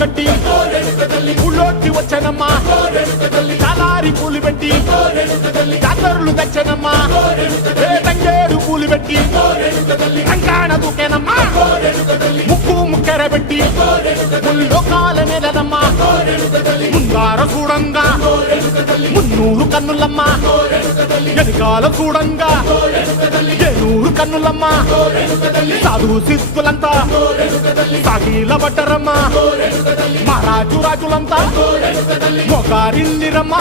కట్టి ఊళ్ళోకి వచ్చానమ్మా చాలారి పూలు పెట్టి జాతరులు తెచ్చానమ్మా తంగేడు పూలు పెట్టి రంగాణ దూకేనమ్మా ముక్కు ముక్కెర పెట్టి ముల్లోకాల నెలనమ్మా ముందార చూడంగా మున్నూరు కన్నులమ్మ ఎనకాల చూడంగా ఏనూరు కన్నులమ్మ సాధు సిద్ధులంతా సాగిల పడ్డరమ్మ మహారాజు రాజులంతా మొగారిల్లిరమ్మ